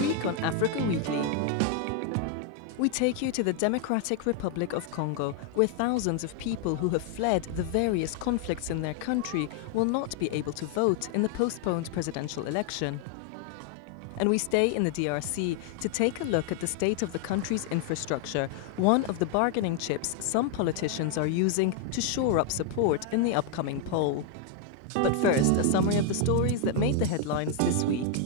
week on Africa Weekly. We take you to the Democratic Republic of Congo, where thousands of people who have fled the various conflicts in their country will not be able to vote in the postponed presidential election. And we stay in the DRC to take a look at the state of the country's infrastructure, one of the bargaining chips some politicians are using to shore up support in the upcoming poll. But first, a summary of the stories that made the headlines this week.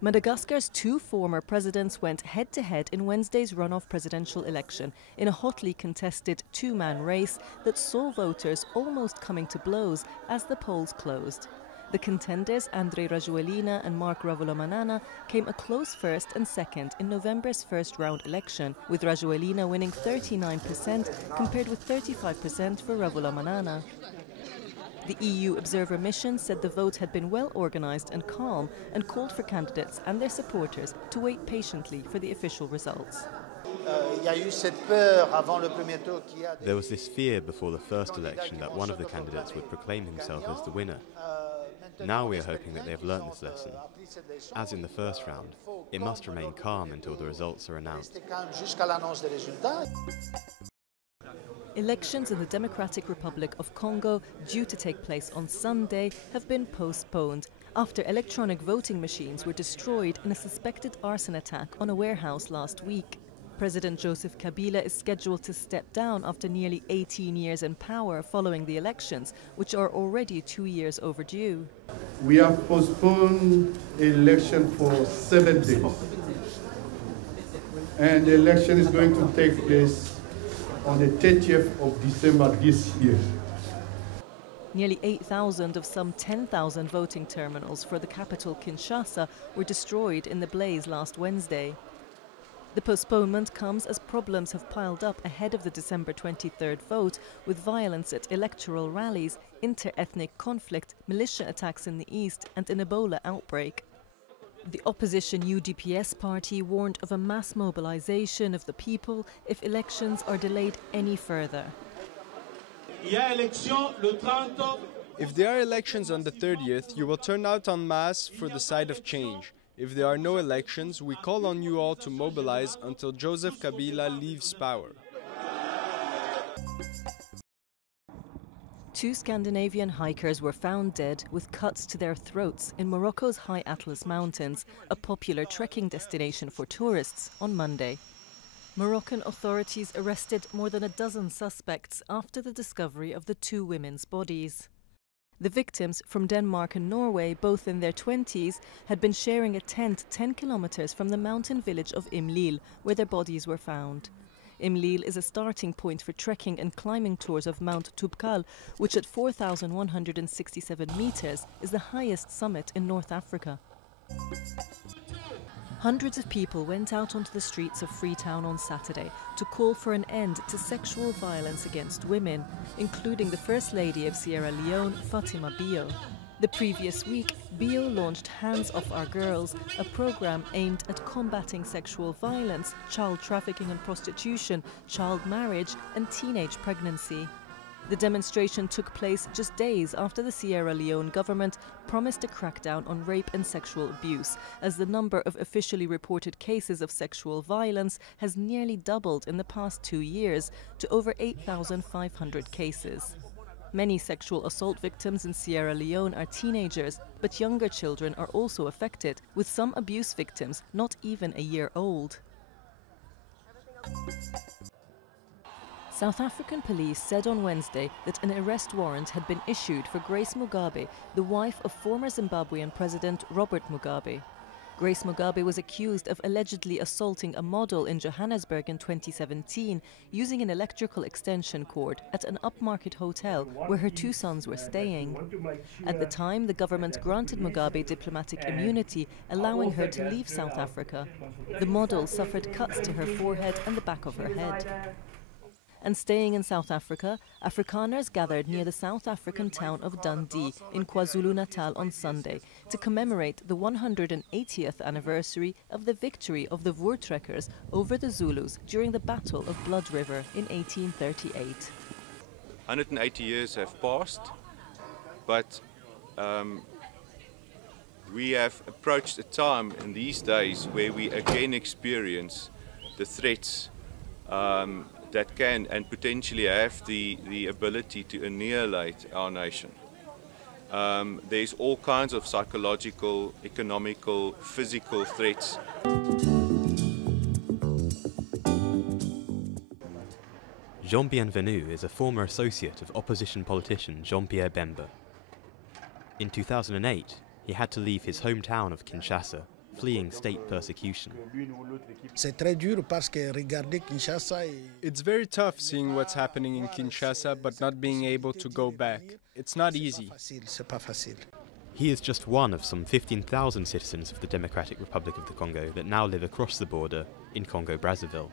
Madagascar's two former presidents went head-to-head in Wednesday's runoff presidential election in a hotly contested two-man race that saw voters almost coming to blows as the polls closed. The contenders André Rajoelina and Marc Ravalomanana came a close first and second in November's first-round election, with Rajoelina winning 39% compared with 35% for Ravalomanana. The EU Observer Mission said the vote had been well organised and calm and called for candidates and their supporters to wait patiently for the official results. There was this fear before the first election that one of the candidates would proclaim himself as the winner. Now we are hoping that they have learnt this lesson. As in the first round, it must remain calm until the results are announced. Elections in the Democratic Republic of Congo, due to take place on Sunday, have been postponed after electronic voting machines were destroyed in a suspected arson attack on a warehouse last week. President Joseph Kabila is scheduled to step down after nearly 18 years in power following the elections, which are already 2 years overdue. We have postponed election for 7 days. And the election is going to take place on the 30th of December this year. Nearly 8,000 of some 10,000 voting terminals for the capital Kinshasa were destroyed in the blaze last Wednesday. The postponement comes as problems have piled up ahead of the December 23rd vote, with violence at electoral rallies, inter-ethnic conflict, militia attacks in the east and an Ebola outbreak. The opposition UDPS party warned of a mass mobilization of the people if elections are delayed any further. If there are elections on the 30th, you will turn out en masse for the side of change. If there are no elections, we call on you all to mobilize until Joseph Kabila leaves power. Two Scandinavian hikers were found dead with cuts to their throats in Morocco's High Atlas Mountains, a popular trekking destination for tourists, on Monday. Moroccan authorities arrested more than a dozen suspects after the discovery of the two women's bodies. The victims, from Denmark and Norway, both in their 20s, had been sharing a tent 10 kilometers from the mountain village of Imlil, where their bodies were found. Imlil is a starting point for trekking and climbing tours of Mount Toubkal, which at 4,167 meters is the highest summit in North Africa. Hundreds of people went out onto the streets of Freetown on Saturday to call for an end to sexual violence against women, including the First Lady of Sierra Leone, Fatima Bio. The previous week, Bio launched Hands Off Our Girls, a program aimed at combating sexual violence, child trafficking and prostitution, child marriage and teenage pregnancy. The demonstration took place just days after the Sierra Leone government promised a crackdown on rape and sexual abuse, as the number of officially reported cases of sexual violence has nearly doubled in the past 2 years to over 8,500 cases. Many sexual assault victims in Sierra Leone are teenagers, but younger children are also affected, with some abuse victims not even a year old. South African police said on Wednesday that an arrest warrant had been issued for Grace Mugabe, the wife of former Zimbabwean President Robert Mugabe. Grace Mugabe was accused of allegedly assaulting a model in Johannesburg in 2017 using an electrical extension cord at an upmarket hotel where her two sons were staying. At the time, the government granted Mugabe diplomatic immunity, allowing her to leave South Africa. The model suffered cuts to her forehead and the back of her head. And staying in South Africa, Afrikaners gathered near the South African town of Dundee in KwaZulu-Natal on Sunday to commemorate the 180th anniversary of the victory of the Voortrekkers over the Zulus during the Battle of Blood River in 1838. 180 years have passed, but We have approached a time in these days where we again experience the threats that can and potentially have the ability to annihilate our nation. There's all kinds of psychological, economical, physical threats. Jean Bienvenu is a former associate of opposition politician Jean-Pierre Bemba. In 2008, he had to leave his hometown of Kinshasa, fleeing state persecution. It's very tough seeing what's happening in Kinshasa but not being able to go back. It's not easy. He is just one of some 15,000 citizens of the Democratic Republic of the Congo that now live across the border in Congo-Brazzaville.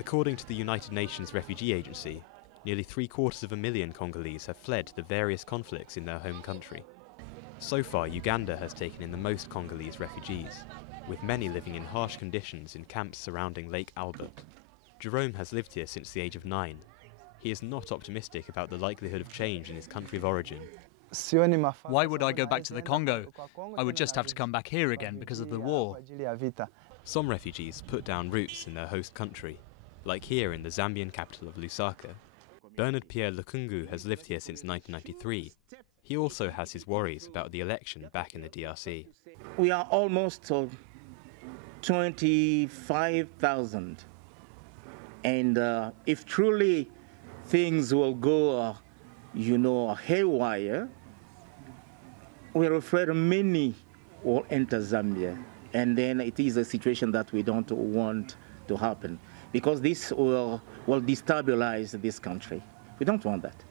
According to the United Nations Refugee Agency, nearly 750,000 Congolese have fled the various conflicts in their home country. So far, Uganda has taken in the most Congolese refugees, with many living in harsh conditions in camps surrounding Lake Albert. Jerome has lived here since the age of 9. He is not optimistic about the likelihood of change in his country of origin. Why would I go back to the Congo? I would just have to come back here again because of the war. Some refugees put down roots in their host country, like here in the Zambian capital of Lusaka. Bernard Pierre Lukungu has lived here since 1993. He also has his worries about the election back in the DRC. We are almost 25,000. And if truly things will go, haywire, we're afraid many will enter Zambia. And then it is a situation that we don't want to happen, because this will destabilize this country. We don't want that.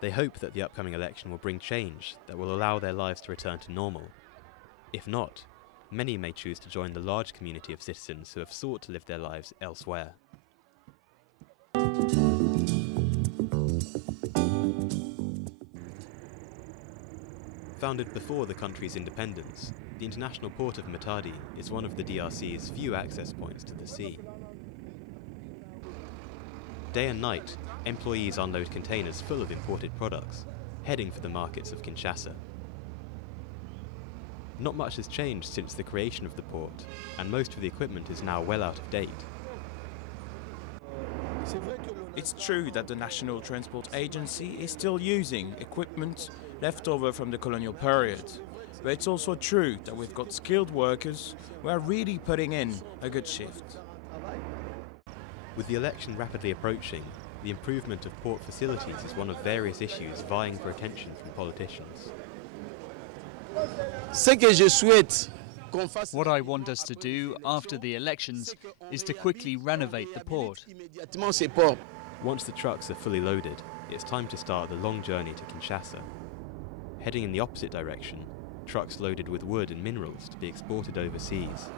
They hope that the upcoming election will bring change that will allow their lives to return to normal. If not, many may choose to join the large community of citizens who have sought to live their lives elsewhere. Founded before the country's independence, the international port of Matadi is one of the DRC's few access points to the sea. Day and night, employees unload containers full of imported products, heading for the markets of Kinshasa. Not much has changed since the creation of the port, and most of the equipment is now well out of date. It's true that the National Transport Agency is still using equipment left over from the colonial period. But it's also true that we've got skilled workers who are really putting in a good shift. With the election rapidly approaching, the improvement of port facilities is one of various issues vying for attention from politicians. What I want us to do after the elections is to quickly renovate the port. Once the trucks are fully loaded, it's time to start the long journey to Kinshasa. Heading in the opposite direction, trucks loaded with wood and minerals to be exported overseas.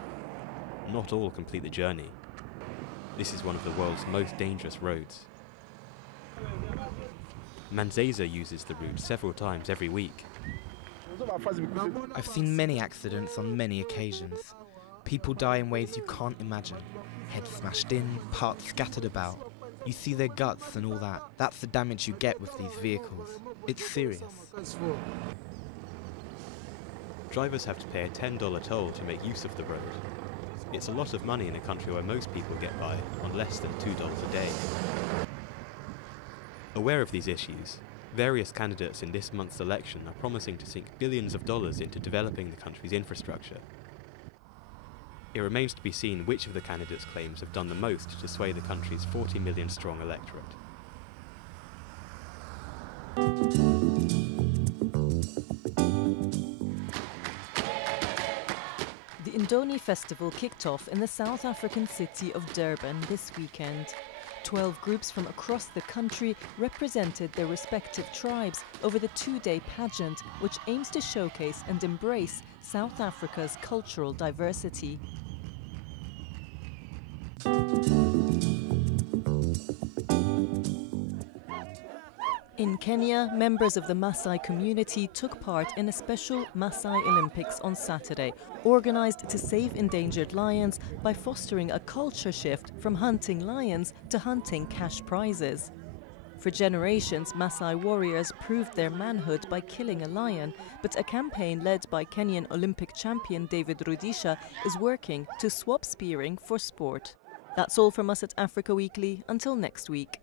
Not all complete the journey. This is one of the world's most dangerous roads. Manzeza uses the route several times every week. I've seen many accidents on many occasions. People die in ways you can't imagine. Heads smashed in, parts scattered about. You see their guts and all that. That's the damage you get with these vehicles. It's serious. Drivers have to pay a $10 toll to make use of the road. It's a lot of money in a country where most people get by on less than $2 a day. Aware of these issues, various candidates in this month's election are promising to sink billions of dollars into developing the country's infrastructure. It remains to be seen which of the candidates' claims have done the most to sway the country's 40 million strong electorate. The Indoni Festival kicked off in the South African city of Durban this weekend. 12 groups from across the country represented their respective tribes over the two-day pageant, which aims to showcase and embrace South Africa's cultural diversity. In Kenya, members of the Maasai community took part in a special Maasai Olympics on Saturday, organized to save endangered lions by fostering a culture shift from hunting lions to hunting cash prizes. For generations, Maasai warriors proved their manhood by killing a lion, but a campaign led by Kenyan Olympic champion David Rudisha is working to swap spearing for sport. That's all from us at Africa Weekly. Until next week.